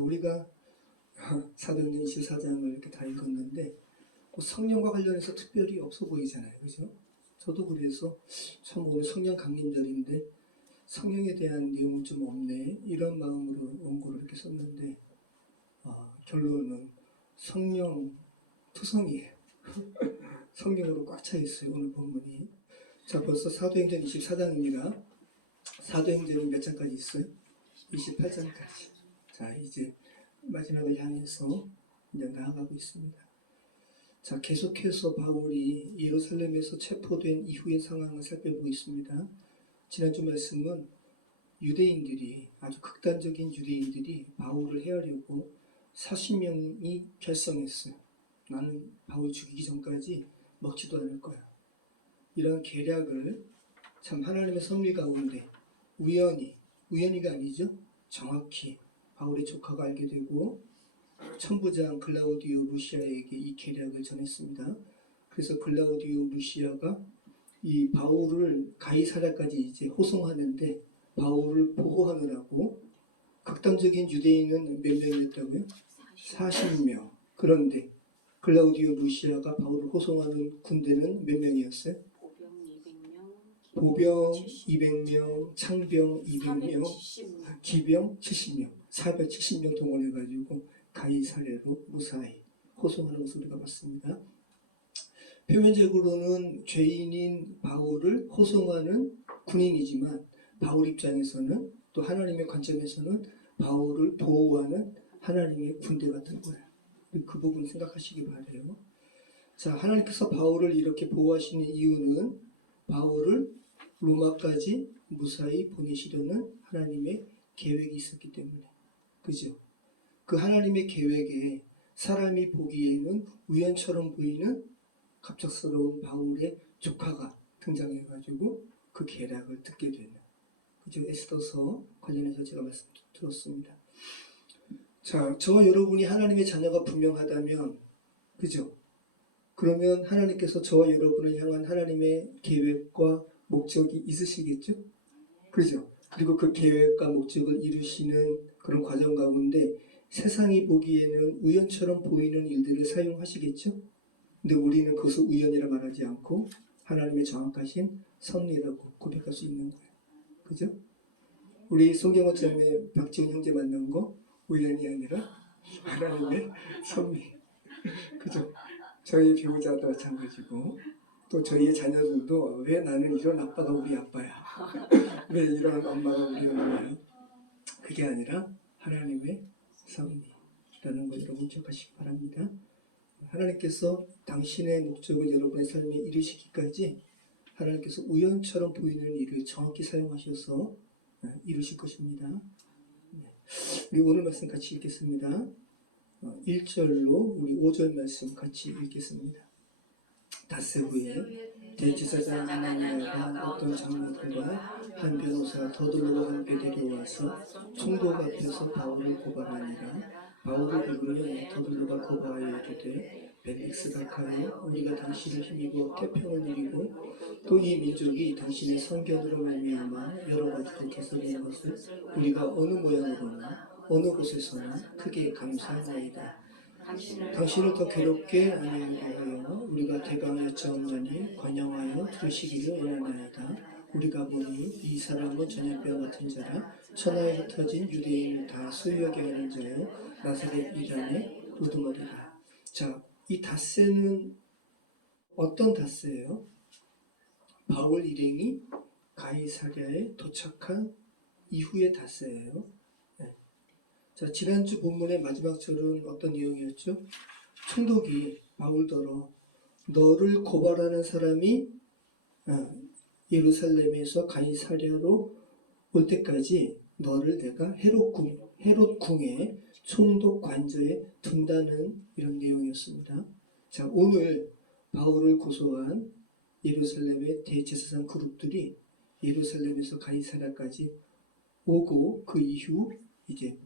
우리가 사도행전 24장을 이렇게 다 읽었는데 성령과 관련해서 특별히 없어 보이잖아요. 그죠? 저도 그래서 참 오늘 성령 강림절인데 성령에 대한 내용은 좀 없네 이런 마음으로 원고를 이렇게 썼는데 결론은 성령 투성이에요. 성령으로 꽉 차 있어요. 오늘 본문이. 자, 벌써 사도행전 24장입니다. 사도행전이 몇 장까지 있어요? 28장까지. 자, 이제 마지막을 향해서 이제 나아가고 있습니다. 자, 계속해서 바울이 예루살렘에서 체포된 이후의 상황을 살펴보고 있습니다. 지난주 말씀은 유대인들이, 아주 극단적인 유대인들이 바울을 해하려고 40명이 결성했어요. 나는 바울 죽이기 전까지 먹지도 않을 거야. 이런 계략을 참 하나님의 섭리 가운데 우연히가 아니죠. 정확히 바울의 조카가 알게 되고 천부장 글라우디오 루시아에게 이 계략을 전했습니다. 그래서 글라우디오 루시아가 이 바울을 가이사랴까지 이제 호송하는데 바울을 보호하느라고 극단적인 유대인은 몇 명이었다고요? 40명. 그런데 글라우디오 루시아가 바울을 호송하는 군대는 몇 명이었어요? 보병 200명, 창병 200명, 기병 70명, 470명 동원해가지고 가이사랴로 무사히 호송하는 것을 우리가 봤습니다. 표면적으로는 죄인인 바울을 호송하는 군인이지만 바울 입장에서는 또 하나님의 관점에서는 바울을 보호하는 하나님의 군대 같은 거예요. 그 부분 생각하시기 바라요. 자, 하나님께서 바울을 이렇게 보호하시는 이유는 바울을 로마까지 무사히 보내시려는 하나님의 계획이 있었기 때문에. 그죠? 그 하나님의 계획에 사람이 보기에는 우연처럼 보이는 갑작스러운 바울의 조카가 등장해가지고 그 계략을 듣게 되는. 그죠? 에스더서 관련해서 제가 말씀 들었습니다. 자, 저와 여러분이 하나님의 자녀가 분명하다면, 그죠? 그러면 하나님께서 저와 여러분을 향한 하나님의 계획과 목적이 있으시겠죠? 그죠? 그리고 그 계획과 목적을 이루시는 그런 과정 가운데 세상이 보기에는 우연처럼 보이는 일들을 사용하시겠죠? 근데 우리는 그것을 우연이라 말하지 않고 하나님의 정확하신 섭리라고 고백할 수 있는 거예요. 그죠? 우리 송경호처럼의 박지훈 형제 만난 거 우연이 아니라 하나님의 섭리. 그죠? 저희 배우자도 마찬가지고 또 저희의 자녀들도 왜 나는 이런 아빠가 우리 아빠야? 왜 이런 엄마가 우리 엄마야? 그게 아니라 하나님의 섭리라는 걸 여러분 기억하시기 바랍니다. 하나님께서 당신의 목적을 여러분의 삶에 이루시기까지 하나님께서 우연처럼 보이는 일을 정확히 사용하셔서 이루실 것입니다. 우리 오늘 말씀 같이 읽겠습니다. 1절로 우리 5절 말씀 같이 읽겠습니다. 닷새 후에 대제사장 아나니아가 어떤 장로들과 한 변호사 더둘로와 함께 데려와서 총독 앞에서 바울을 고발하니라. 바울을 부르며 더둘로가 거부하여 이르되 벨릭스가 가여 우리가 당신을 힘입어 태평을 이루고 또 이 민족이 당신의 선견으로 말미암아 여러 가지로 개설된 것을 우리가 어느 모양으로나 어느 곳에서나 크게 감사하나이다. 당신을 더 괴롭게 아니하게 하여 우리가 대강 여짜옵나니 관영하여 들으시기를 원하나이다. 우리가 보니 이 사람은 전염병 같은 자라 천하에 흩어진 유대인을 다 소유하게 하는 자요 나사렛 이란의 우두머리라. 자, 이 닷새는 어떤 닷새예요? 바울 일행이 가이사랴에 도착한 이후의 닷새예요. 자, 지난주 본문의 마지막 절은 어떤 내용이었죠? 총독이 바울더러 너를 고발하는 사람이 예루살렘에서 가이사랴로 올 때까지 너를 내가 헤롯 궁의 총독 관저에 둔다는 이런 내용이었습니다. 자, 오늘 바울을 고소한 예루살렘의 대제사장 그룹들이 예루살렘에서 가이사랴까지 오고 그 이후 이제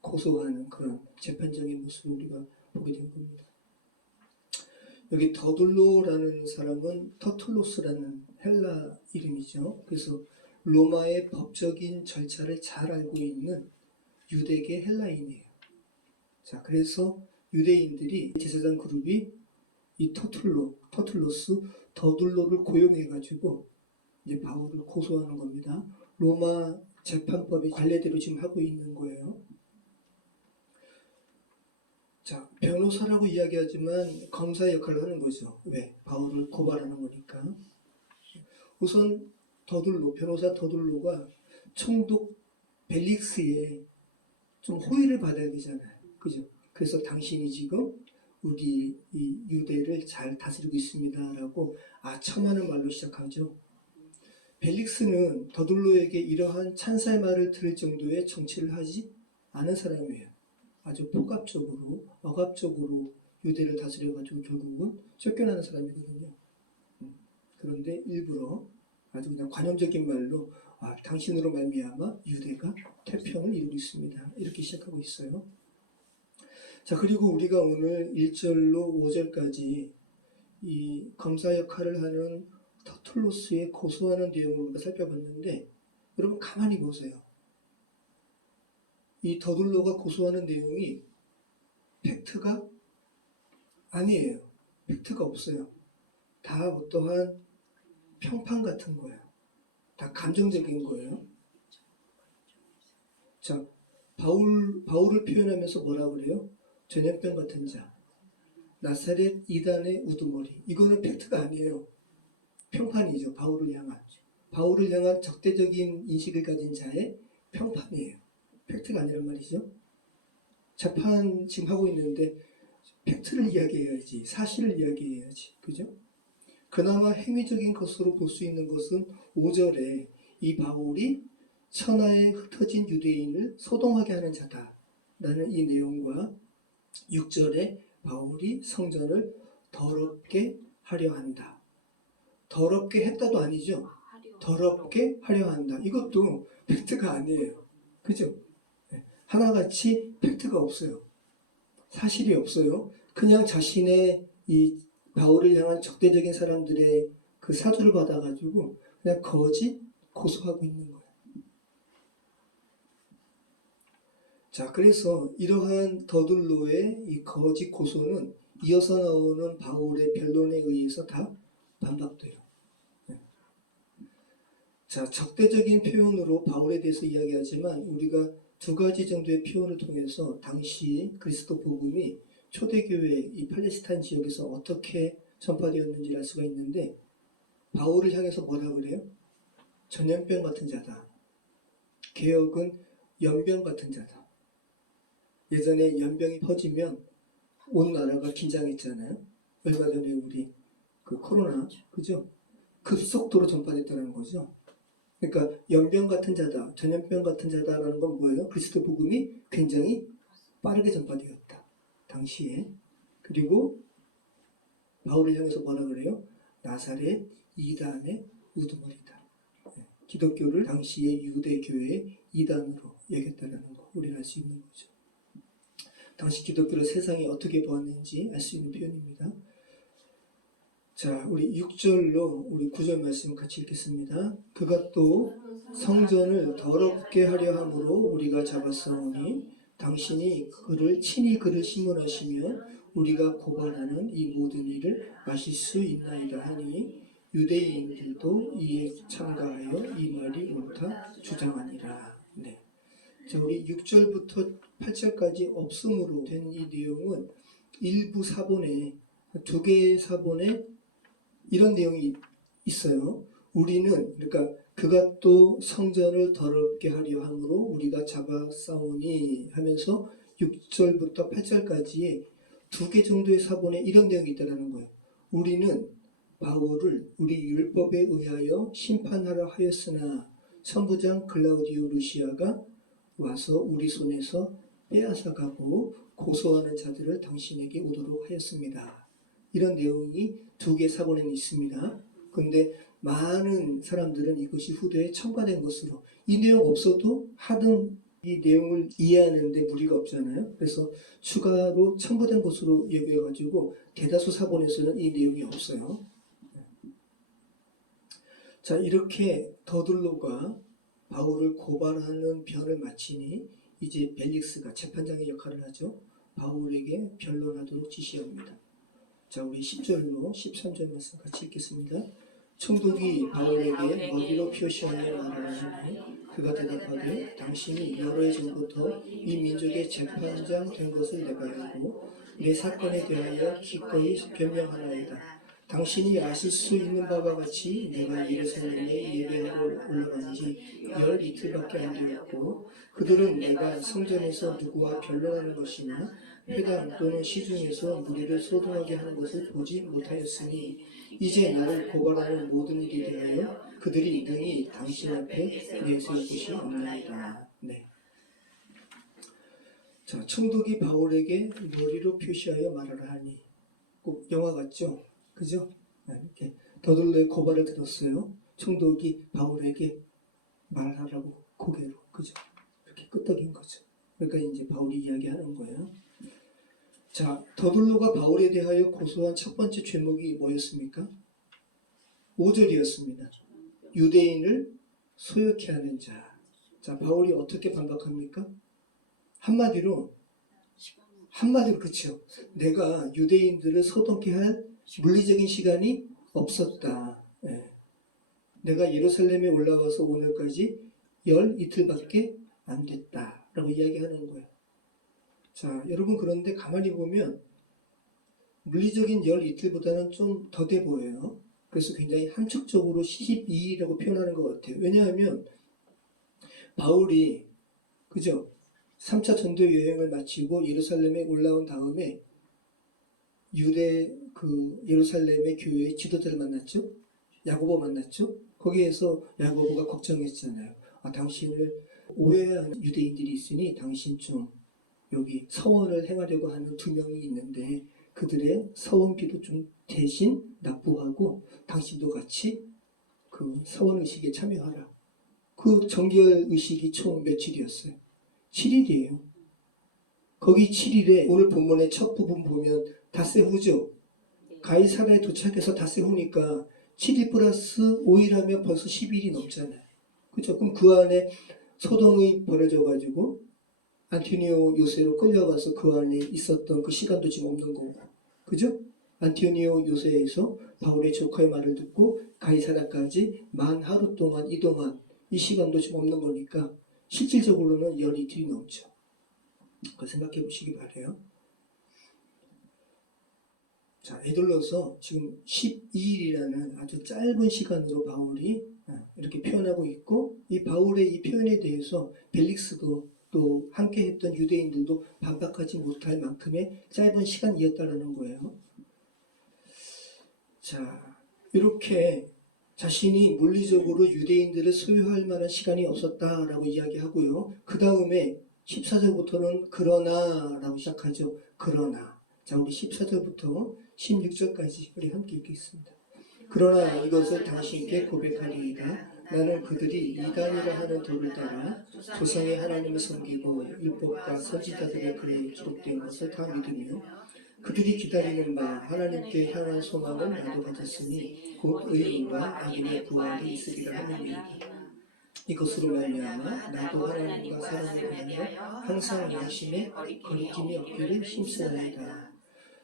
고소하는 그런 재판적인 모습을 우리가 보게 된 겁니다. 여기 더둘로라는 사람은 터툴로스라는 헬라 이름이죠. 그래서 로마의 법적인 절차를 잘 알고 있는 유대계 헬라인이에요. 자, 그래서 유대인들이 제사장 그룹이 이 터툴로스 더둘로를 고용해가지고 이제 바울을 고소하는 겁니다. 로마 재판법이 관례대로 지금 하고 있는 거예요. 자, 변호사라고 이야기하지만 검사 역할을 하는 거죠. 왜? 바울을 고발하는 거니까. 우선 변호사 더둘로가 총독 벨릭스의 좀 호의를 받아야 되잖아요. 그죠? 그래서 당신이 지금 우리 이 유대를 잘 다스리고 있습니다라고 아첨하는 말로 시작하죠. 벨릭스는 더둘로에게 이러한 찬사의 말을 들을 정도의 정치를 하지 않은 사람이에요. 아주 폭압적으로, 억압적으로 유대를 다스려가지고 결국은 쫓겨나는 사람이거든요. 그런데 일부러 아주 그냥 관용적인 말로 당신으로 말미암아 유대가 태평을 이루고 있습니다. 이렇게 시작하고 있어요. 자, 그리고 우리가 오늘 1절로 5절까지 이 검사 역할을 하는 터툴로스의 고소하는 내용을 우리가 살펴봤는데, 여러분 가만히 보세요. 이 더둘로가 고소하는 내용이 팩트가 아니에요. 팩트가 없어요. 다 어떠한 평판 같은 거예요. 다 감정적인 거예요. 자, 바울을 표현하면서 뭐라 그래요? 전염병 같은 자, 나사렛 이단의 우두머리. 이거는 팩트가 아니에요. 평판이죠. 바울을 향한 적대적인 인식을 가진 자의 평판이에요. 팩트가 아니란 말이죠. 재판 지금 하고 있는데 팩트를 이야기해야지, 사실을 이야기해야지, 그죠? 그나마 행위적인 것으로 볼 수 있는 것은 5절에 이 바울이 천하에 흩어진 유대인을 소동하게 하는 자다라는 이 내용과 6절에 바울이 성전을 더럽게 하려 한다. 더럽게 했다도 아니죠. 더럽게 하려 한다. 이것도 팩트가 아니에요. 그죠? 하나같이 팩트가 없어요. 사실이 없어요. 그냥 자신의 이 바울을 향한 적대적인 사람들의 그 사주를 받아가지고 그냥 거짓 고소하고 있는 거예요. 자, 그래서 이러한 더둘로의 이 거짓 고소는 이어서 나오는 바울의 변론에 의해서 다 반박돼요. 자, 적대적인 표현으로 바울에 대해서 이야기하지만 우리가 두 가지 정도의 표현을 통해서 당시 그리스도 복음이 초대교회 이 팔레스타인 지역에서 어떻게 전파되었는지를 알 수가 있는데, 바울을 향해서 뭐라 그래요? 전염병 같은 자다. 개역은 연병 같은 자다. 예전에 연병이 퍼지면 온 나라가 긴장했잖아요. 얼마 전에 우리 그 코로나, 그죠? 급속도로 전파됐다는 거죠. 그러니까 연병 같은 자다, 전염병 같은 자다라는 건 뭐예요? 그리스도 복음이 굉장히 빠르게 전파되었다. 당시에. 그리고 바울을 향해서 뭐라 그래요? 나사렛 이단의 우두머리다. 기독교를 당시의 유대교회의 이단으로 여겼다는 거 우리가 알 수 있는 거죠. 당시 기독교를 세상이 어떻게 보았는지 알 수 있는 표현입니다. 자, 우리 6절로 우리 9절 말씀 같이 읽겠습니다. 그가 또 성전을 더럽게 하려 함으로 우리가 잡았사오니 당신이 친히 그를 심문하시면 우리가 고발하는 이 모든 일을 아실 수 있나이다 하니 유대인들도 이에 참가하여 이 말이 옳다 주장하니라. 네. 자, 우리 6절부터 8절까지 없음으로 된 이 내용은 일부 사본에, 두 개의 사본에 이런 내용이 있어요. 우리는, 그러니까 그가 또 성전을 더럽게 하려 함으로 우리가 잡아싸우니 하면서 6절부터 8절까지의 두 개 정도의 사본에 이런 내용이 있다는 거예요. 우리는 바울을 우리 율법에 의하여 심판하라 하였으나 천부장 클라우디오 루시아가 와서 우리 손에서 빼앗아가고 고소하는 자들을 당신에게 오도록 하였습니다. 이런 내용이 두 개 사본에는 있습니다. 그런데 많은 사람들은 이것이 후대에 첨가된 것으로, 이 내용 없어도 하등 이 내용을 이해하는 데 무리가 없잖아요. 그래서 추가로 첨부된 것으로 여겨가지고 대다수 사본에서는 이 내용이 없어요. 자, 이렇게 더둘로가 바울을 고발하는 변을 마치니 이제 벨릭스가 재판장의 역할을 하죠. 바울에게 변론하도록 지시합니다. 자, 우리 10절로 13절 말씀 같이 읽겠습니다. 총독이 바울에게 머리로 표시하여 말하라니 그가 대답하되 당신이 여러 해 전부터 이 민족의 재판장 된 것을 내가 알고 내 사건에 대하여 기꺼이 변명하나이다. 당신이 아실 수 있는 바와 같이 내가 예루살렘에 예배하러 올라간 지 열 이틀밖에 안 되었고 그들은 내가 성전에서 누구와 변론하는 것이나 회당 또는 시중에서 무리를 소동하게 하는 것을 보지 못하였으니 이제 나를 고발하는 모든 일에 대하여 그들이 능히 당신 앞에 내세울 곳이 없나이다. 네. 자, 총독이 바울에게 머리로 표시하여 말하라 하니 꼭 영화 같죠? 그죠? 이렇게 더둘러의 고발을 들었어요. 총독이 바울에게 말하라고 고개로, 그죠? 이렇게 끄덕인 거죠. 그러니까 이제 바울이 이야기하는 거예요. 자, 더둘러가 바울에 대하여 고소한 첫 번째 죄목이 뭐였습니까? 5절이었습니다. 유대인을 소욕케 하는 자. 자, 바울이 어떻게 반박합니까? 한마디로 그렇죠. 내가 유대인들을 소돔케 할 물리적인 시간이 없었다. 예. 내가 예루살렘에 올라와서 오늘까지 열 이틀밖에 안 됐다. 라고 이야기하는 거예요. 자, 여러분 그런데 가만히 보면 물리적인 열 이틀보다는 좀 더돼 보여요. 그래서 굉장히 함축적으로 12일이라고 표현하는 것 같아요. 왜냐하면 바울이 그죠? 3차 전도 여행을 마치고 예루살렘에 올라온 다음에 유대 예루살렘의 교회의 지도자를 만났죠. 야고보 만났죠. 거기에서 야고보가 걱정했잖아요. 당신을 오해하는 유대인들이 있으니 당신 좀 여기 서원을 행하려고 하는 2명이 있는데 그들의 서원비도 좀 대신 납부하고 당신도 같이 그 서원 의식에 참여하라. 그 정결 의식이 총 며칠이었어요? 7일이에요. 거기 7일에 오늘 본문의 첫 부분 보면 닷새 후죠. 가이사라에 도착해서 닷새 후니까 7일 플러스 5일 하면 벌써 10일이 넘잖아요. 그렇죠? 그럼 그 안에 소동이 벌어져가지고 안티니오 요새로 끌려가서 그 안에 있었던 그 시간도 지금 없는 거고, 그죠? 안티니오 요새에서 바울의 조카의 말을 듣고 가이사라까지 만 하루 동안 이동한 이 시간도 지금 없는 거니까 실질적으로는 열 이틀이 넘죠. 그거 생각해 보시기 바래요. 자, 에둘러서 지금 12일이라는 아주 짧은 시간으로 바울이 이렇게 표현하고 있고, 이 바울의 이 표현에 대해서 벨릭스도 또 함께 했던 유대인들도 반박하지 못할 만큼의 짧은 시간이었다는 거예요. 자, 이렇게 자신이 물리적으로 유대인들을 소유할 만한 시간이 없었다라고 이야기하고요. 그 다음에 14절부터는 그러나 라고 시작하죠. 그러나. 자, 우리 14절부터 16절까지 우리 함께 읽겠습니다. 그러나 이것을 당신께 고백하리이다. 나는 그들이 이단이라 하는 도를 따라 조상의 하나님을 섬기고 율법과 선지자들의 글에 기록된 것을 다 믿으며 그들이 기다리는 바 하나님께 향한 소망을 나도 가졌으니 곧 의인과 악인의 구원이 있으리라 하느니 이것으로 말미암아 나도 하나님과 사람을 위하여 항상 양심에 거리낌이 없기를 힘쓰나이다.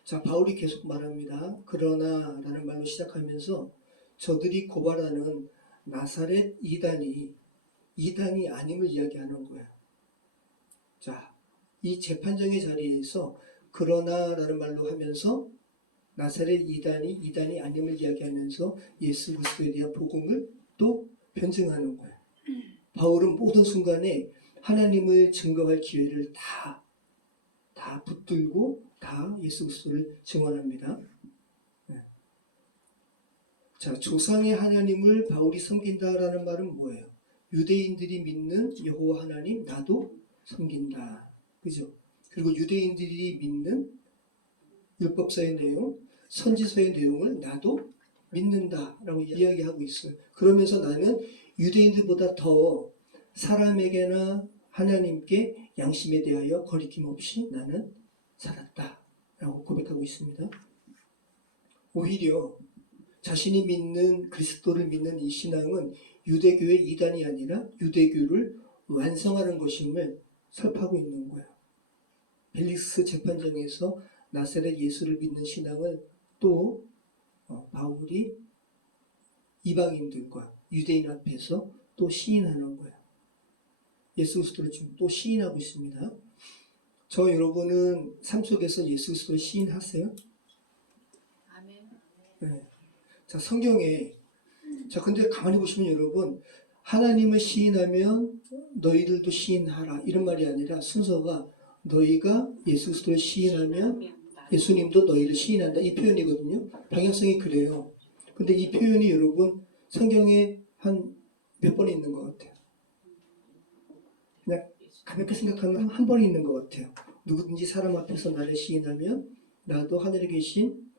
자, 바울이 계속 말합니다. 그러나 라는 말로 시작하면서 저들이 고발하는 나사렛 이단이 아님을 이야기하는 거예요. 자, 이 재판정의 자리에서 그러나 라는 말로 하면서 나사렛 이단이 아님을 이야기하면서 예수 그리스도에 대한 복음을 또 변증하는 거예요. 바울은 모든 순간에 하나님을 증거할 기회를 다 붙들고 다 예수 그리스도를 증언합니다. 자, 조상의 하나님을 바울이 섬긴다라는 말은 뭐예요? 유대인들이 믿는 여호와 하나님 나도 섬긴다. 그죠? 그리고 유대인들이 믿는 율법서의 내용, 선지서의 내용을 나도 믿는다라고 이야기하고 있어요. 그러면서 나는 유대인들보다 더 사람에게나 하나님께 양심에 대하여 거리낌 없이 나는 살았다라고 고백하고 있습니다. 오히려 자신이 믿는 그리스도를 믿는 이 신앙은 유대교의 이단이 아니라 유대교를 완성하는 것임을 설파하고 있는 거예요. 벨릭스 재판정에서 나사렛 예수를 믿는 신앙을 또 바울이 이방인들과 유대인 앞에서 또 시인하는 거예요. 예수 그리스도를 지금 또 시인하고 있습니다. 저 여러분은 삶 속에서 예수 그리스도를 시인하세요? 아멘. 네. 자, 성경에 근데 가만히 보시면 여러분, 하나님을 시인하면 너희들도 시인하라 이런 말이 아니라 순서가 너희가 예수 그리스도를 시인하면 예수님도 너희를 시인한다 이 표현이거든요. 방향성이 그래요. 근데 이 표현이 여러분 성경에 한 몇 번 있는 것 같아요. 그냥 가볍게 생각하면 한 번 있는 것 같아요. 누구든지 사람 앞에서 나를 시인하면 나도 하늘에 계신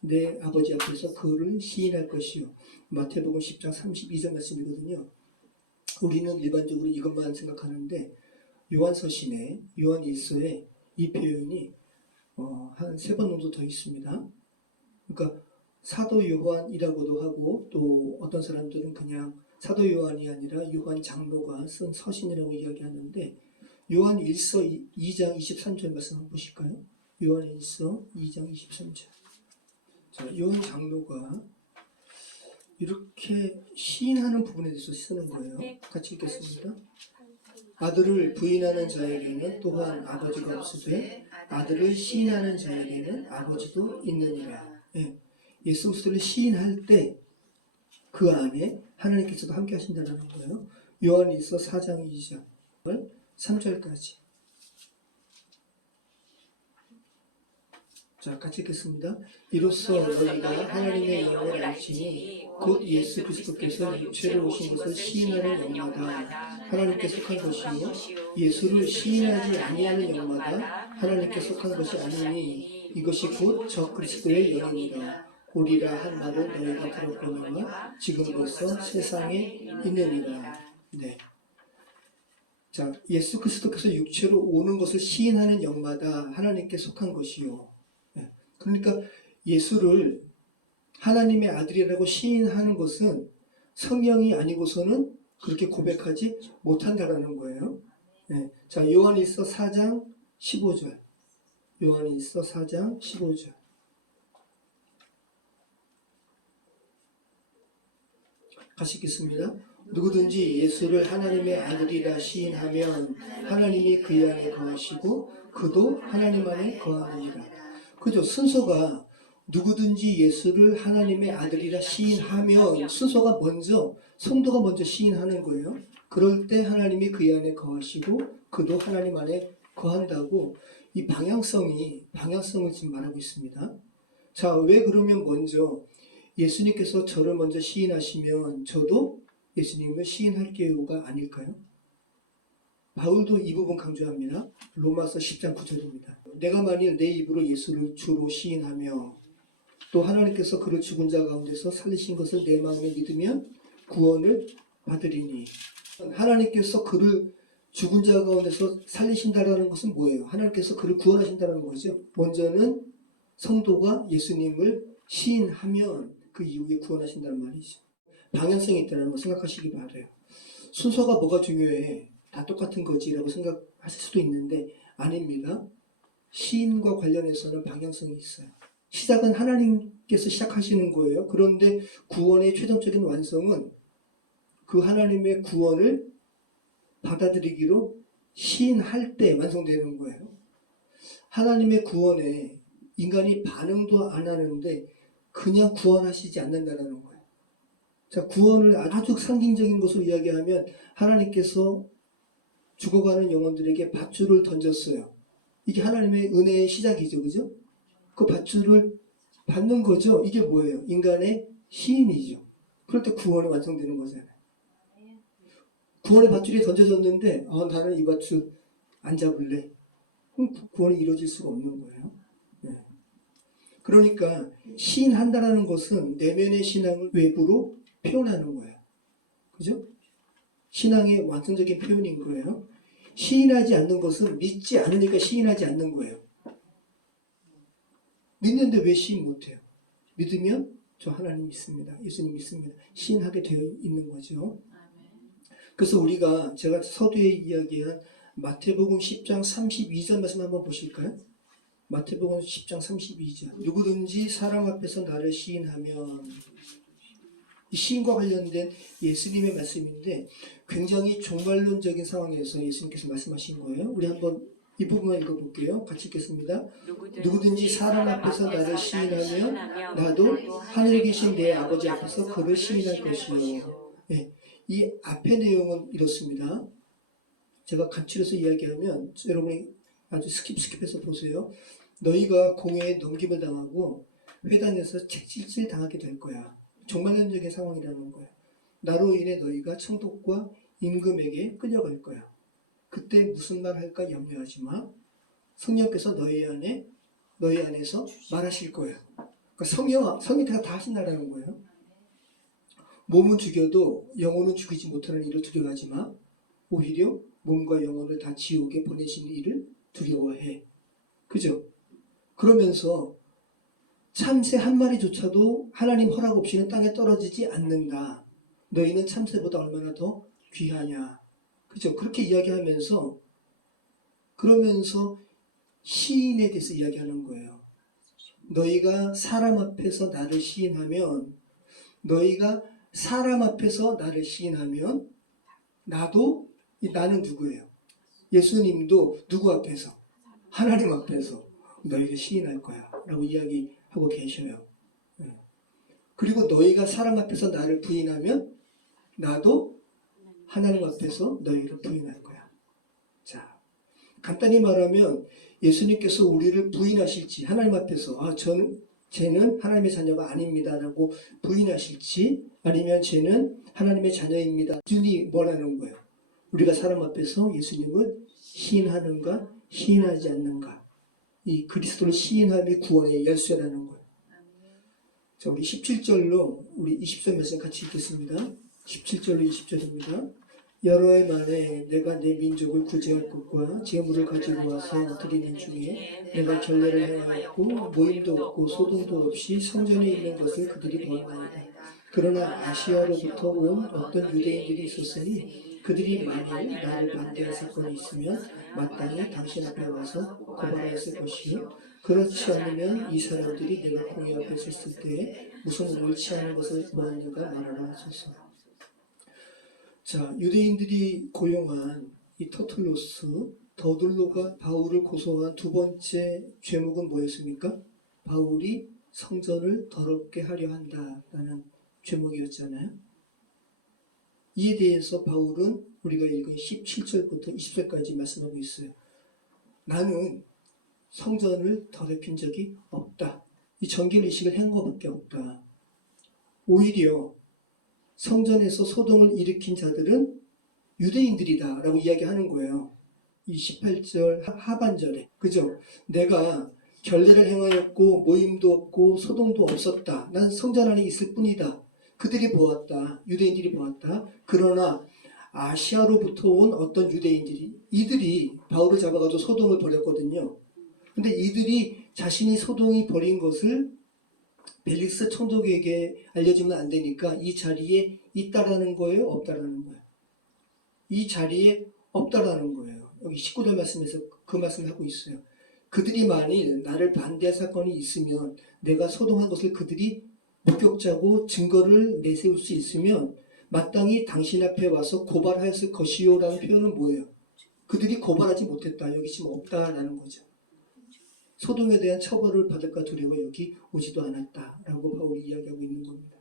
내 아버지 앞에서 그를 시인할 것이요. 마태복음 10장 32절 말씀이거든요. 우리는 일반적으로 이것만 생각하는데 요한서신에 요한일서에 이 표현이 한 3번 정도 더 있습니다. 그러니까 사도 요한이라고도 하고 또 어떤 사람들은 그냥 사도 요한이 아니라 요한 장로가 쓴 서신이라고 이야기하는데 요한일서 2장 23절 말씀 한번 보실까요? 요한일서 2장 23절. 자, 요한 장로가 이렇게 시인하는 부분에 대해서 쓰는 거예요. 같이 읽겠습니다. 아들을 부인하는 자에게는 또한 아버지가 없으되 아들을 시인하는 자에게는 아버지도 있느니라. 예. 예수 그리스도를 시인할 때 그 안에 하나님께서도 함께 하신다는 거예요. 요한일서 4장 2절 3절까지. 자, 같이 읽겠습니다. 이로써 너희가 하나님의 영을 알지니 곧 예수 그리스도께서 육체로 오신 것을 시인하는 영마다 하나님께 속한 것이요 예수를 시인하지 아니하는 영마다 하나님께 속한 것이 아니니 이것이 곧 저 그리스도의 영이니라. 오리라 한 말을 너희가 들었거니와 지금 벌써 세상에 있느니라. 네. 자, 예수 그리스도께서 육체로 오는 것을 시인하는 영마다 하나님께 속한 것이요. 네. 그러니까 예수를 하나님의 아들이라고 시인하는 것은 성령이 아니고서는 그렇게 고백하지 못한다라는 거예요. 네. 자, 요한일서 4장 15절. 요한일서 4장 15절. 같이 읽겠습니다. 누구든지 예수를 하나님의 아들이라 시인하면 하나님이 그 안에 거하시고 그도 하나님 안에 거하느니라. 그죠? 순서가 누구든지 예수를 하나님의 아들이라 시인하면 순서가 먼저 성도가 먼저 시인하는 거예요. 그럴 때 하나님이 그 안에 거하시고 그도 하나님 안에 거한다고 이 방향성을 지금 말하고 있습니다. 자, 왜 그러면 먼저 예수님께서 저를 먼저 시인하시면 저도 예수님을 시인할게요가 아닐까요? 바울도 이 부분 강조합니다. 로마서 10장 9절입니다. 내가 만일 내 입으로 예수를 주로 시인하며 또 하나님께서 그를 죽은 자 가운데서 살리신 것을 내 마음에 믿으면 구원을 받으리니. 하나님께서 그를 죽은 자 가운데서 살리신다라는 것은 뭐예요? 하나님께서 그를 구원하신다는 거죠. 먼저는 성도가 예수님을 시인하면 그 이후에 구원하신다는 말이죠. 방향성이 있다는 거 생각하시기 바라요. 순서가 뭐가 중요해? 다 똑같은 거지라고 생각하실 수도 있는데 아닙니다. 시인과 관련해서는 방향성이 있어요. 시작은 하나님께서 시작하시는 거예요. 그런데 구원의 최종적인 완성은 그 하나님의 구원을 받아들이기로 시인할 때 완성되는 거예요. 하나님의 구원에 인간이 반응도 안 하는데 그냥 구원하시지 않는다는 거예요. 자, 구원을 아주 상징적인 것으로 이야기하면 하나님께서 죽어가는 영혼들에게 밧줄을 던졌어요. 이게 하나님의 은혜의 시작이죠. 그죠? 그 밧줄을 받는 거죠. 이게 뭐예요? 인간의 시인이죠. 그럴 때 구원이 완성되는 거잖아요. 구원의 밧줄이 던져졌는데 나는 이 밧줄 안 잡을래. 그럼 구원이 이루어질 수가 없는 거예요. 네. 그러니까 시인한다는 것은 내면의 신앙을 외부로 표현하는 거예요. 그죠? 신앙의 완성적인 표현인 거예요. 시인하지 않는 것은 믿지 않으니까 시인하지 않는 거예요. 믿는데 왜 시인 못해요? 믿으면 저 하나님 믿습니다. 예수님 믿습니다. 시인하게 되어 있는 거죠. 그래서 우리가 제가 서두에 이야기한 마태복음 10장 32절 말씀 한번 보실까요? 마태복음 10장 32절. 누구든지 사람 앞에서 나를 시인하면, 이 시인과 관련된 예수님의 말씀인데 굉장히 종말론적인 상황에서 예수님께서 말씀하신 거예요. 우리 한번 이 부분만 읽어볼게요. 같이 읽겠습니다. 누구든지 사람 앞에서 나를 시인하면 나도 하늘에 계신 내 아버지 앞에서 그를 시인할 것이요. 네, 이 앞의 내용은 이렇습니다. 제가 간추려서 이야기하면 여러분이 아주 스킵해서 보세요. 너희가 공회에 넘김을 당하고 회당에서 책질질 당하게 될 거야. 종말론적인 상황이라는 거야. 나로 인해 너희가 총독과 임금에게 끌려갈 거야. 그때 무슨 말 할까 염려하지 마. 성령께서 너희 안에서 말하실 거예요. 그러니까 성이 다 하신다라는 거예요. 몸은 죽여도 영혼은 죽이지 못하는 일을 두려워하지 마. 오히려 몸과 영혼을 다 지옥에 보내시는 일을 두려워해. 그죠? 그러면서 참새 한 마리조차도 하나님 허락 없이는 땅에 떨어지지 않는다. 너희는 참새보다 얼마나 더 귀하냐. 그죠? 그렇게 이야기하면서 그러면서 시인에 대해서 이야기하는 거예요. 너희가 사람 앞에서 나를 시인하면 나는 누구예요? 예수님도 누구 앞에서? 하나님 앞에서 너희를 시인할 거야 라고 이야기하고 계셔요. 그리고 너희가 사람 앞에서 나를 부인하면 나도 하나님 앞에서 너희를 부인할 거야. 자, 간단히 말하면 예수님께서 우리를 부인하실지 하나님 앞에서 쟤는 하나님의 자녀가 아닙니다 라고 부인하실지 아니면 쟤는 하나님의 자녀입니다. 기준이 뭐라는 거예요? 우리가 사람 앞에서 예수님을 시인하는가 시인하지 않는가. 이 그리스도를 시인함이 구원의 열쇠라는 거예요. 자, 우리 17절로 우리 20절 말씀 같이 읽겠습니다. 17절로 20절입니다. 여러 해 만에 내가 내 민족을 구제할 것과 재물을 가지고 와서 드리는 중에 내가 결례를 행하였고 모임도 없고 소동도 없이 성전에 있는 것을 그들이 보았나이다. 그러나 아시아로부터 온 어떤 유대인들이 있었으니 그들이 만일 나를 반대할 사건이 있으면 마땅히 당신 앞에 와서 고발하였을 것이요 그렇지 않으면 이 사람들이 내가 공회 앞에 섰을 때 무슨 옳지 않은 것을 보았는가 말하라 하소서. 자, 유대인들이 고용한 이 터툴로스 더둘로가 바울을 고소한 두 번째 죄목은 뭐였습니까? 바울이 성전을 더럽게 하려 한다라는 죄목이었잖아요. 이에 대해서 바울은 우리가 읽은 17절부터 20절까지 말씀하고 있어요. 나는 성전을 더럽힌 적이 없다. 이 정결의식을 한 것밖에 없다. 오히려 성전에서 소동을 일으킨 자들은 유대인들이다 라고 이야기하는 거예요. 이 18절 하반절에. 그죠? 내가 결례를 행하였고 모임도 없고 소동도 없었다. 난 성전 안에 있을 뿐이다. 그들이 보았다. 유대인들이 보았다. 그러나 아시아로부터 온 어떤 이들이 바울을 잡아가지고 소동을 벌였거든요. 근데 이들이 자신이 소동이 벌인 것을 벨릭스 총독에게 알려주면 안 되니까 이 자리에 있다라는 거예요? 없다라는 거예요? 이 자리에 없다라는 거예요. 여기 19절 말씀에서 그 말씀을 하고 있어요. 그들이 만일 나를 반대할 사건이 있으면 내가 소동한 것을 그들이 목격자고 증거를 내세울 수 있으면 마땅히 당신 앞에 와서 고발하였을 것이요 라는 표현은 뭐예요? 그들이 고발하지 못했다. 여기 지금 없다라는 거죠. 소동에 대한 처벌을 받을까 두려워 여기 오지도 않았다라고 바울이 이야기하고 있는 겁니다.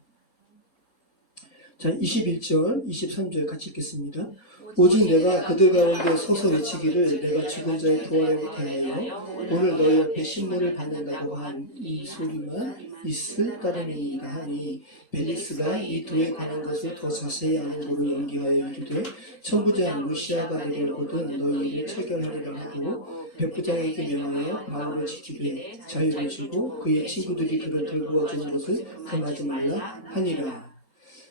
자, 21절, 23절 같이 읽겠습니다. 오직 내가 그들 가운데 서서 외치기를 내가 죽은 자의 부활에 대하여 오늘 너희 앞에 신문을 받는다고 한 이 소리만 있을 따름이니이다 하니 벨리스가 이 도에 관한 것을 더 자세히 아는 거로 연기하여 이르되 천부장 루시아가 내려오거든 너희를 체결하리라 하고 백부장에게 명하여 바울을 지키되 자유를 주고 그의 친구들이 그를 들고 와주는 것을 금하지 말라 하니라.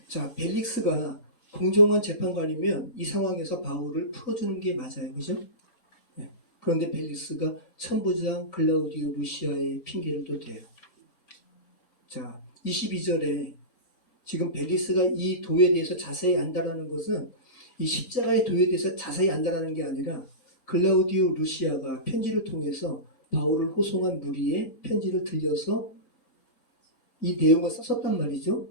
자, 벨릭스가 공정한 재판관이면 이 상황에서 바울을 풀어주는 게 맞아요. 그죠? 네. 그런데 벨릭스가 천부장 글라우디오 루시아의 핑계를 둬대요. 자, 22절에 지금 벨릭스가 이 도에 대해서 자세히 안다라는 것은 이 십자가의 도에 대해서 자세히 안다라는 게 아니라 글라우디오 루시아가 편지를 통해서 바울을 호송한 무리에 편지를 들려서 이 내용을 썼단 말이죠.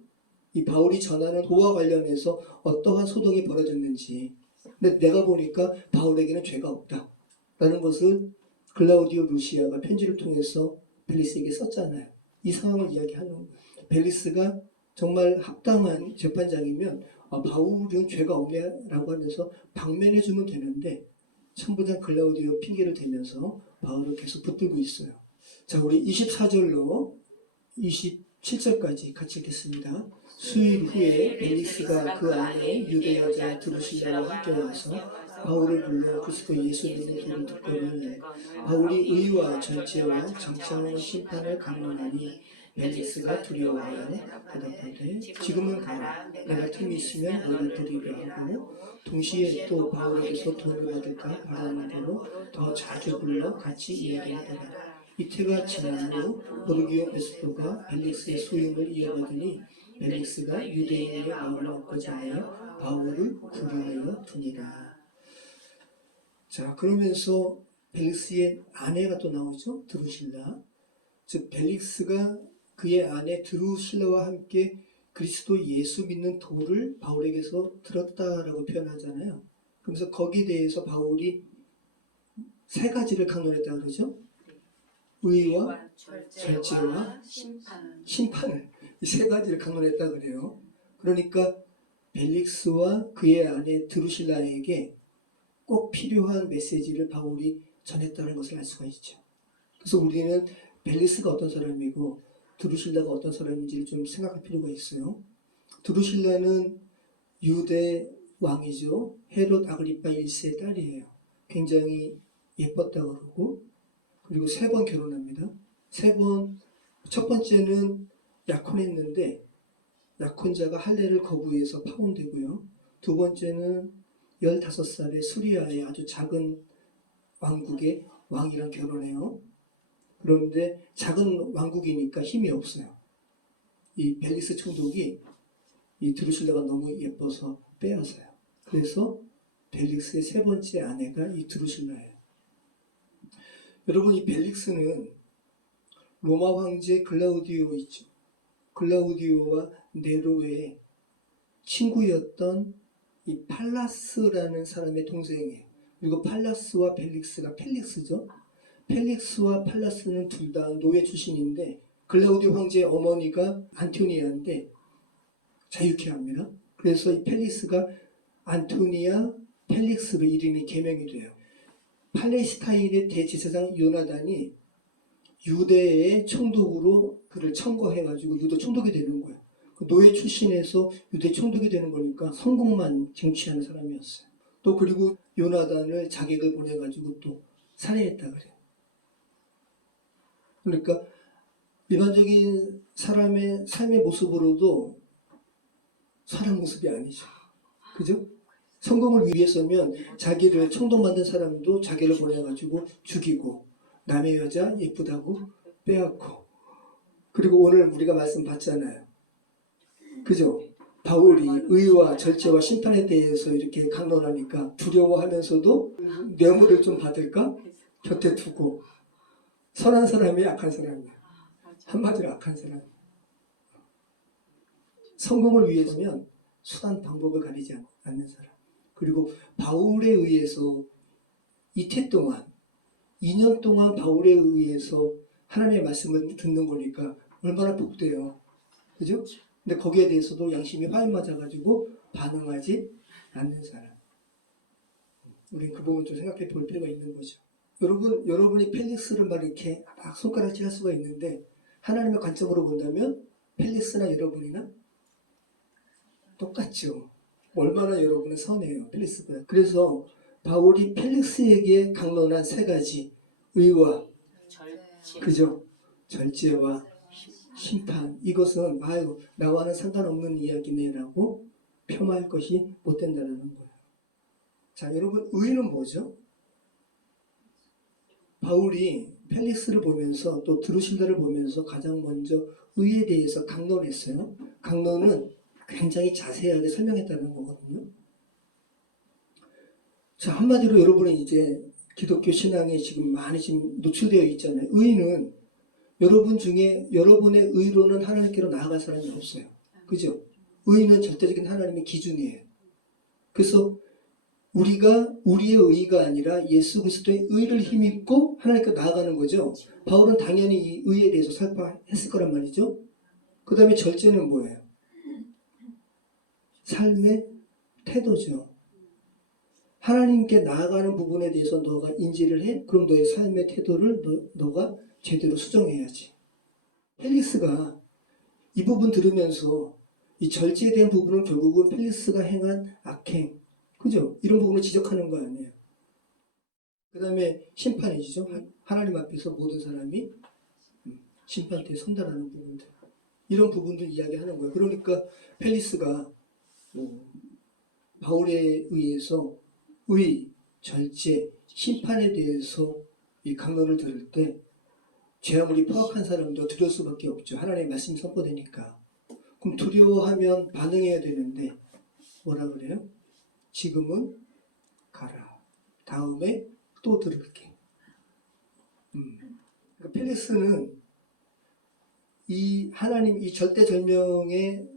이 바울이 전하는 도와 관련해서 어떠한 소동이 벌어졌는지. 근데 내가 보니까 바울에게는 죄가 없다 라는 것을 글라우디오 루시아가 편지를 통해서 벨리스에게 썼잖아요. 이 상황을 이야기하는 거예요. 벨리스가 정말 합당한 재판장이면 바울은 죄가 없냐라고 하면서 방면해주면 되는데 천부장 글라우디오 핑계를 대면서 바울을 계속 붙들고 있어요. 자, 우리 24절로 27절까지 같이 읽겠습니다. 수일 후에 벨리스가 그 안에 유대 여자 드루실라와 함께 와서 바울을 불러 그리스도 예수 믿는 소리를 듣거든 바울이 의와 절제와 정창과 심판을 강론하니 벨리스가 두려워하여 대답하되 지금은 가라 내가 틈이 있으면 너를 드리려 하고 동시에 또 바울에게서 돈을 받을까 바라는 대로 더 자주 불러 같이 이야기하더라. 이태가 지난 후 보르기오 베스토가 벨릭스의 소임을 이어받으니 벨릭스가 유대인의 마음을 엇가지하여 바울을 구려하여 두니라. 자, 그러면서 벨릭스의 아내가 또 나오죠. 드루실라. 즉 벨릭스가 그의 아내 드루실라와 함께 그리스도 예수 믿는 도를 바울에게서 들었다라고 표현하잖아요. 그래서 거기에 대해서 바울이 세 가지를 강론했다 그러죠. 의와 절제와 심판을 이 세 가지를 강론했다 그래요. 그러니까 벨릭스와 그의 아내 드루실라에게 꼭 필요한 메시지를 바울이 전했다는 것을 알 수가 있죠. 그래서 우리는 벨릭스가 어떤 사람이고 드루실라가 어떤 사람인지를 좀 생각할 필요가 있어요. 드루실라는 유대 왕이죠. 헤롯 아그리파 1세의 딸이에요. 굉장히 예뻤다고 그러고 그리고 3번 결혼합니다. 3번, 첫 번째는 약혼했는데 약혼자가 할례를 거부해서 파혼되고요. 두 번째는 15살의 수리아의 아주 작은 왕국의 왕이랑 결혼해요. 그런데 작은 왕국이니까 힘이 없어요. 이 벨리스 총독이 이 드루실라가 너무 예뻐서 빼앗아요. 그래서 벨릭스의 세 번째 아내가 이 드루실라예요. 여러분, 이 벨릭스는 로마 황제 글라우디오 있죠. 글라우디오와 네로의 친구였던 이 팔라스라는 사람의 동생이에요. 그리고 팔라스와 벨릭스가 펠릭스죠. 펠릭스와 팔라스는 둘 다 노예 출신인데 글라우디오 황제의 어머니가 안토니아인데 자유케 합니다. 그래서 이 펠릭스가 안토니아 펠릭스로 이름이 개명이 돼요. 팔레스타인의 대제사장 요나단이 유대의 총독으로 그를 청거해가지고 유대 총독이 되는 거예요. 노예 출신에서 유대 총독이 되는 거니까 성공만 쟁취하는 사람이었어요. 또 그리고 요나단을 자객을 보내가지고 또 살해했다 그래요. 그러니까 일반적인 사람의 삶의 모습으로도 사람 모습이 아니죠. 그죠? 성공을 위해서면 자기를 총독 만든 사람도 자기를 보내가지고 죽이고 남의 여자 예쁘다고 빼앗고 그리고 오늘 우리가 말씀 봤잖아요. 그죠? 바울이 의와 절제와 심판에 대해서 이렇게 강론하니까 두려워하면서도 뇌물을 좀 받을까? 곁에 두고 선한 사람이 악한 사람이야. 한마디로 악한 사람. 성공을 위해서면 수단 방법을 가리지 않는 사람. 그리고 바울에 의해서 이태 동안 2년 동안 바울에 의해서 하나님의 말씀을 듣는 거니까 얼마나 복돼요. 그죠? 근데 거기에 대해서도 양심이 화인 맞아가지고 반응하지 않는 사람. 우린 그 부분 좀 생각해 볼 필요가 있는 거죠. 여러분이 펠릭스를 막 이렇게 막 손가락질 할 수가 있는데 하나님의 관점으로 본다면 펠릭스나 여러분이나 똑같죠. 얼마나 여러분은 선해요. 펠릭스보다. 그래서 바울이 펠릭스에게 강론한 3가지 의와 그죠? 절제와 심판. 이것은 아유 나와는 상관없는 이야기네라고 폄하할 것이 못 된다는 거예요. 자, 여러분 의는 뭐죠? 바울이 펠릭스를 보면서 또 드루실라를 보면서 가장 먼저 의에 대해서 강론했어요. 강론은 굉장히 자세하게 설명했다는 거거든요. 자, 한마디로 여러분은 이제 기독교 신앙에 지금 많이 지금 노출되어 있잖아요. 의는 여러분 중에 여러분의 의로는 하나님께로 나아갈 사람이 없어요. 그죠? 의는 절대적인 하나님의 기준이에요. 그래서 우리가 우리의 의가 아니라 예수 그리스도의 의를 힘입고 하나님께 나아가는 거죠. 바울은 당연히 이 의에 대해서 설파했을 거란 말이죠. 그 다음에 절제는 뭐예요? 삶의 태도죠. 하나님께 나아가는 부분에 대해서 너가 인지를 해? 그럼 너의 삶의 태도를 너가 제대로 수정해야지. 펠릭스가 이 부분 들으면서 이 절제에 대한 부분은 결국은 펠릭스가 행한 악행, 그죠? 이런 부분을 지적하는 거 아니에요. 그 다음에 심판이죠. 하나님 앞에서 모든 사람이 심판대에 선다라는 부분들. 이런 부분들 이야기하는 거예요. 그러니까 펠릭스가 바울에 의해서 의, 절제, 심판에 대해서 이 강론을 들을 때 죄아무리 포악한 사람도 두려울 수밖에 없죠. 하나님의 말씀이 선포되니까. 그럼 두려워하면 반응해야 되는데 뭐라 그래요? 지금은 가라. 다음에 또 들을게. 그러니까 펠릭스는 이 하나님 이 절대절명의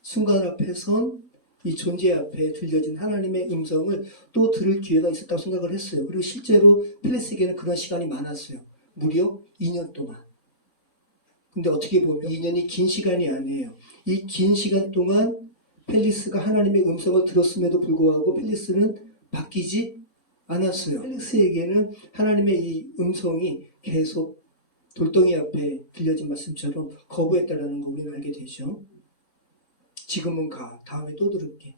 순간 앞에 선 이 존재 앞에 들려진 하나님의 음성을 또 들을 기회가 있었다고 생각을 했어요. 그리고 실제로 펠릭스에게는 그런 시간이 많았어요. 무려 2년 동안. 근데 어떻게 보면 2년이 긴 시간이 아니에요. 이 긴 시간 동안 펠릭스가 하나님의 음성을 들었음에도 불구하고 펠릭스는 바뀌지 않았어요. 펠릭스에게는 하나님의 이 음성이 계속 돌덩이 앞에 들려진 말씀처럼 거부했다라는 거 우리는 알게 되죠. 지금은 가. 다음에 또 들을게.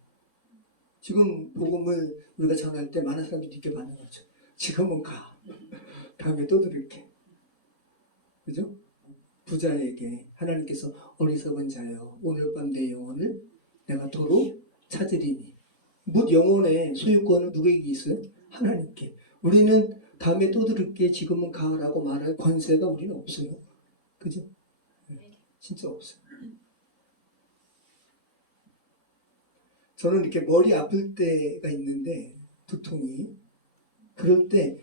지금 복음을 우리가 전할 때 많은 사람들이 이렇게 반응하죠. 지금은 가. 다음에 또 들을게. 그죠? 부자에게 하나님께서 어리석은 자여 오늘 밤 내 영혼을 내가 도로 찾으리니. 묻 영혼의 소유권은 누구에게 있어요? 하나님께. 우리는 다음에 또 들을게 지금은 가라고 말할 권세가 우리는 없어요. 그죠? 진짜 없어요. 저는 이렇게 머리 아플 때가 있는데 두통이 그럴 때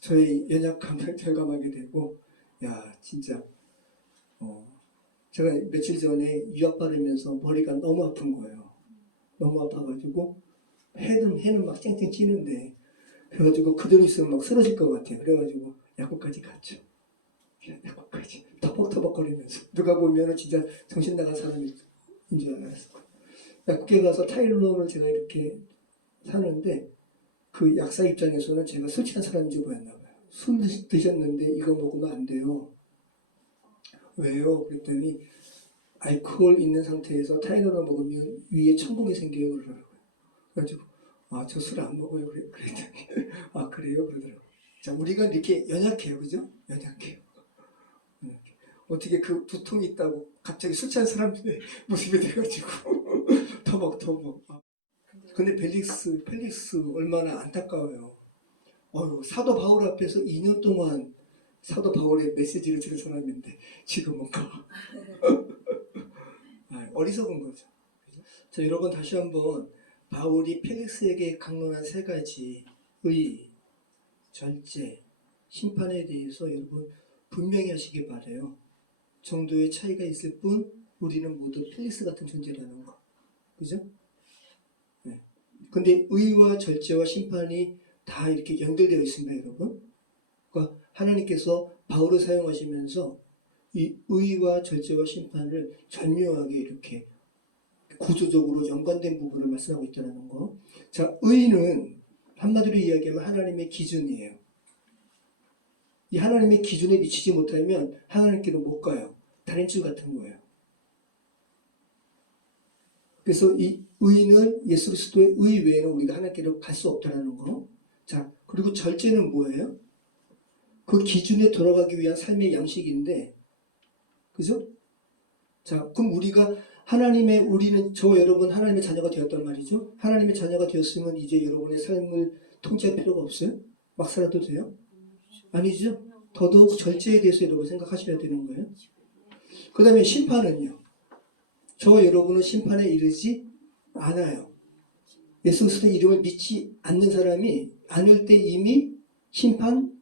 저의 연약함을 절감하게 되고 야 진짜 제가 며칠 전에 유약 바르면서 머리가 너무 아픈 거예요. 너무 아파가지고 해는 막 쨍쨍 찌는데 그래가지고 그대로 있으면 막 쓰러질 것 같아요. 그래가지고 약국까지 갔죠. 약국까지 터벅터벅거리면서 누가 보면은 진짜 정신 나간 사람인 줄 알았어요. 약국에 가서 타일론을 제가 이렇게 사는데 그 약사 입장에서는 제가 술 취한 사람인 줄 보였나 봐요. 술 드셨는데 이거 먹으면 안 돼요. 왜요? 그랬더니 알코올 있는 상태에서 타이레놀을 먹으면 위에 천공이 생겨요 그러더라고요. 그래가지고 저 술 안 먹어요 그랬더니 그래요 그러더라고요. 자 우리가 이렇게 연약해요, 그죠? 연약해요. 어떻게 그 두통이 있다고 갑자기 술 취한 사람들의 모습이 돼가지고 터벅터벅. 근데 펠릭스 얼마나 안타까워요. 사도 바울 앞에서 2년 동안 사도 바울의 메시지를 들은 사람인데 지금은 가. 어리석은 거죠. 자, 여러분 다시 한번 바울이 펠릭스에게 강론한 3가지 의, 절제, 심판에 대해서 여러분 분명히 하시기 바라요. 정도의 차이가 있을 뿐 우리는 모두 펠릭스 같은 존재라는 거. 그죠? 네. 근데 의와 절제와 심판이 다 이렇게 연결되어 있습니다, 여러분. 그러니까 하나님께서 바울을 사용하시면서 이 의와 절제와 심판을 절묘하게 이렇게 구조적으로 연관된 부분을 말씀하고 있다는 거. 자, 의는 한마디로 이야기하면 하나님의 기준이에요. 이 하나님의 기준에 미치지 못하면 하나님께로 못 가요. 다림줄 같은 거예요. 그래서 이 의는 예수 그리스도의 의 외에는 우리가 하나님께로 갈 수 없다는 거. 자, 그리고 절제는 뭐예요? 그 기준에 돌아가기 위한 삶의 양식인데, 그죠? 자, 그럼 우리가 우리는 여러분 하나님의 자녀가 되었단 말이죠. 하나님의 자녀가 되었으면 이제 여러분의 삶을 통제할 필요가 없어요? 막 살아도 돼요? 아니죠. 더더욱 절제에 대해서 여러분 생각하셔야 되는 거예요. 그 다음에 심판은요. 저와 여러분은 심판에 이르지 않아요. 예수 그리스도의 이름을 믿지 않는 사람이 않을 때 이미 심판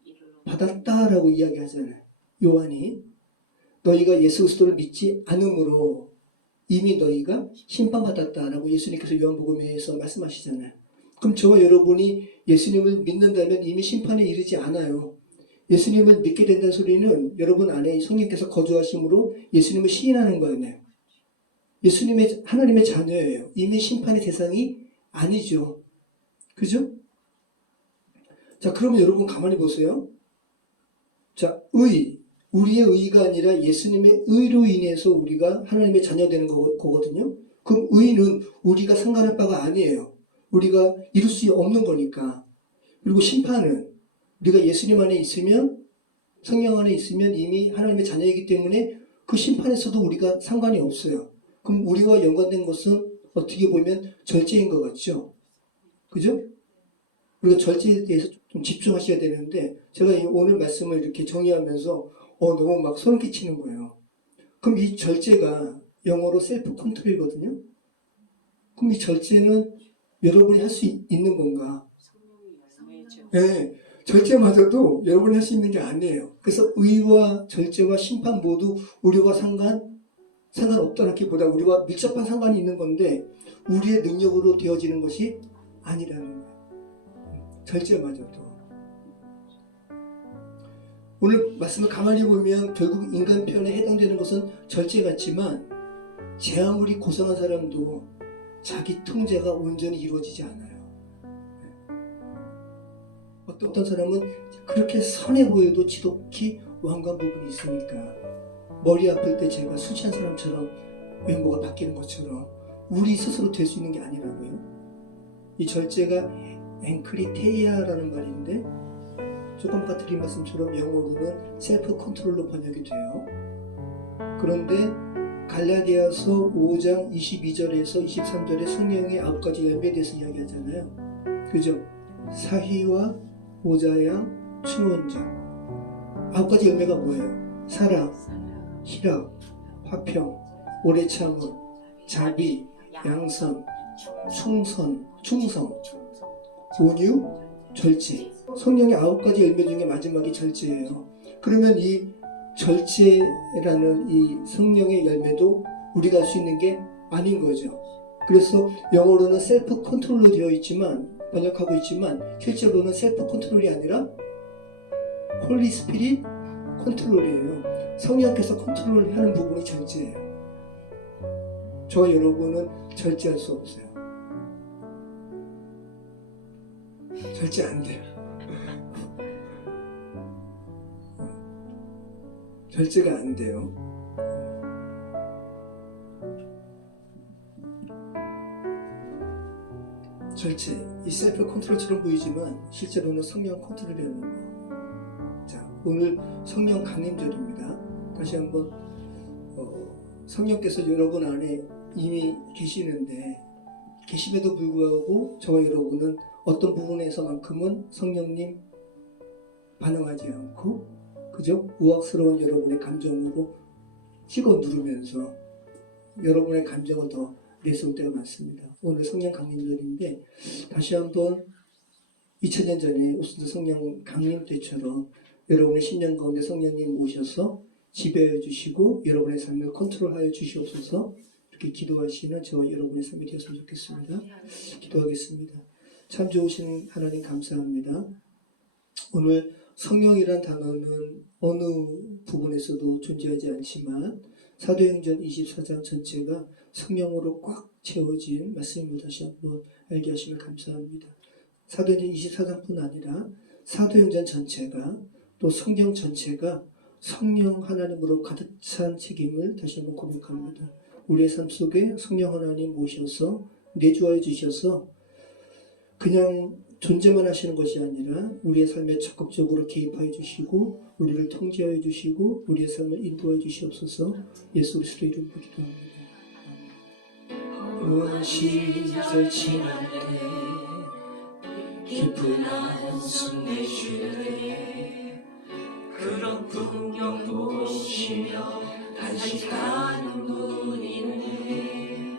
받았다라고 이야기하잖아요. 요한이 너희가 예수 그리스도를 믿지 않으므로 이미 너희가 심판받았다라고 예수님께서 요한복음에서 말씀하시잖아요. 그럼 저와 여러분이 예수님을 믿는다면 이미 심판에 이르지 않아요. 예수님을 믿게 된다는 소리는 여러분 안에 성령께서 거주하심으로 예수님을 시인하는 거예요. 예수님의 하나님의 자녀예요. 이미 심판의 대상이 아니죠. 그죠? 자, 그러면 여러분 가만히 보세요. 자, 우리의 의가 아니라 예수님의 의로 인해서 우리가 하나님의 자녀 되는 거거든요. 그럼 의는 우리가 상관할 바가 아니에요. 우리가 이룰 수 없는 거니까. 그리고 심판은 우리가 예수님 안에 있으면, 성령 안에 있으면 이미 하나님의 자녀이기 때문에 그 심판에서도 우리가 상관이 없어요. 그럼 우리와 연관된 것은 어떻게 보면 절제인 것 같죠? 그죠? 우리가 절제에 대해서 좀 집중하셔야 되는데, 제가 오늘 말씀을 이렇게 정의하면서 너무 막 소름 끼치는 거예요. 그럼 이 절제가 영어로 셀프 컨트롤이거든요. 그럼 이 절제는 여러분이 할 수 있는 건가? 네, 절제마저도 여러분이 할 수 있는 게 아니에요. 그래서 의와 절제와 심판 모두 우리와 상관없다는 게보다 우리와 밀접한 상관이 있는 건데 우리의 능력으로 되어지는 것이 아니라는 거예요. 절제마저도. 오늘 말씀을 가만히 보면 결국 인간 편에 해당되는 것은 절제 같지만 제 아무리 고상한 사람도 자기 통제가 온전히 이루어지지 않아요. 어떤 사람은 그렇게 선해 보여도 지독히 완고한 부분이 있으니까 머리 아플 때 제가 술 취한 사람처럼 외모가 바뀌는 것처럼 우리 스스로 될 수 있는 게 아니라고요. 이 절제가 앵크리테이아라는 말인데 조금 아까 드린 말씀처럼 영어로는 셀프 컨트롤로 번역이 돼요. 그런데 갈라디아서 5장 22절에서 23절에 성령의 9가지 열매에 대해서 이야기하잖아요. 그죠? 사희와 보좌양, 충원자. 9가지 열매가 뭐예요? 사랑, 희락, 화평, 오래 참음, 자비, 양선, 충성, 온유, 절제. 성령의 9가지 열매 중에 마지막이 절제예요. 그러면 이 절제라는 이 성령의 열매도 우리가 할 수 있는 게 아닌 거죠. 그래서 영어로는 셀프 컨트롤로 되어 있지만 번역하고 있지만 실제로는 셀프 컨트롤이 아니라 홀리 스피릿 컨트롤이에요. 성령께서 컨트롤하는 부분이 절제예요. 저와 여러분은 절제할 수 없어요. 절제 안 돼요. 절제가 안 돼요. 절제, 이 셀프 컨트롤처럼 보이지만 실제로는 성령 컨트롤이라는 거. 자, 오늘 성령 강림절입니다. 다시 한번 성령께서 여러분 안에 이미 계심에도 불구하고 저와 여러분은 어떤 부분에서만큼은 성령님 반응하지 않고 그죠? 우악스러운 여러분의 감정으로 찍어 누르면서 여러분의 감정을 더 내세울 때가 많습니다. 오늘 성령 강림절인데 다시 한번 2000년 전에 오순절 성령 강림 때처럼 여러분의 심령 가운데 성령님 오셔서 지배해 주시고 여러분의 삶을 컨트롤하여 주시옵소서. 이렇게 기도하시는 저와 여러분의 삶이 되었으면 좋겠습니다. 기도하겠습니다. 참 좋으신 하나님 감사합니다. 오늘 성령이란 단어는 어느 부분에서도 존재하지 않지만 사도행전 24장 전체가 성령으로 꽉 채워진 말씀을 다시 한번 알게 하시면 감사합니다. 사도행전 24장뿐 아니라 사도행전 전체가 또 성경 전체가 성령 하나님으로 가득 찬 책임을 다시 한번 고백합니다. 우리의 삶 속에 성령 하나님 모셔서 내주하여 주셔서 그냥 존재만 하시는 것이 아니라 우리의 삶에 적극적으로 개입하여 주시고 우리를 통제하여 주시고 우리의 삶을 인도하여 주시옵소서. 예수 그리스도의 이름으로 기도합니다. 어두운 시절 지날 때 깊은 한숨 내쉬네 그런 풍경 보시며 다시 가는 분이 있네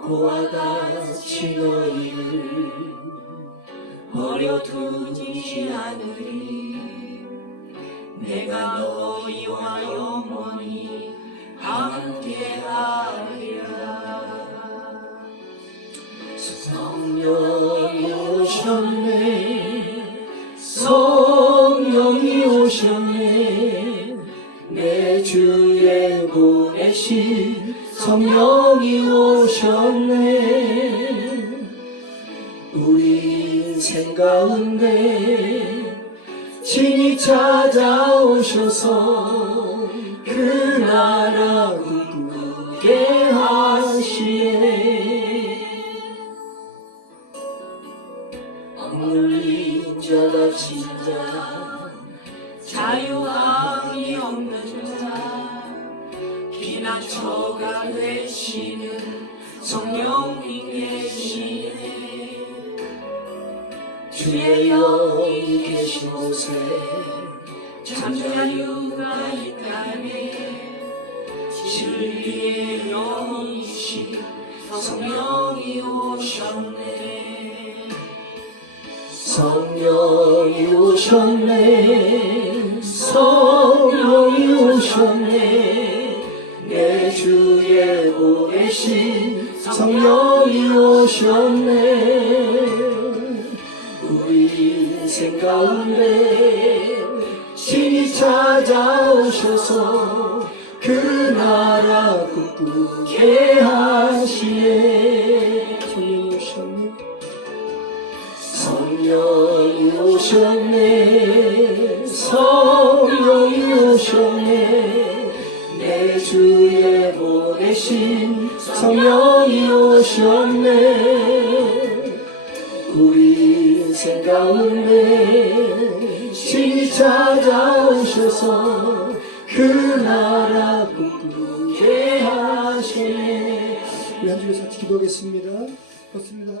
그와 같이 너희를 버려 내려두지 않으리. 내가 너희와 영원히 함께하리라. 성령이 오셨네, 성령이 오셨네, 내 주에 보내신 성령이 오셨네. 우리 인생 가운데 친히 찾아오셔서 그 나라 꿈꾸게 하시네. 억눌린 자가 진자, 자유함이 없는 자, 비난처가 되시는 성령님 계시네. 주의 영이 계신 곳에 참자유가 있다네. 진리의 영이신 성령이 오셨네. 성령이 오셨네, 성령이 오셨네, 내 주에 보내신 성령이 오셨네. 우리 인생 가운데 친히 찾아오셔서 그 나라 꿈꾸게 하시네. 성령이 오셨네, 성령이 오셨네, 성령이 오셨네, 내 주에 보내신 성령이 오셨네. 우리 인생 가운데 친히 찾아오셔서 그 나라 꿈꾸게 하시네. 우리 한 주에서 기도하겠습니다. 좋습니다.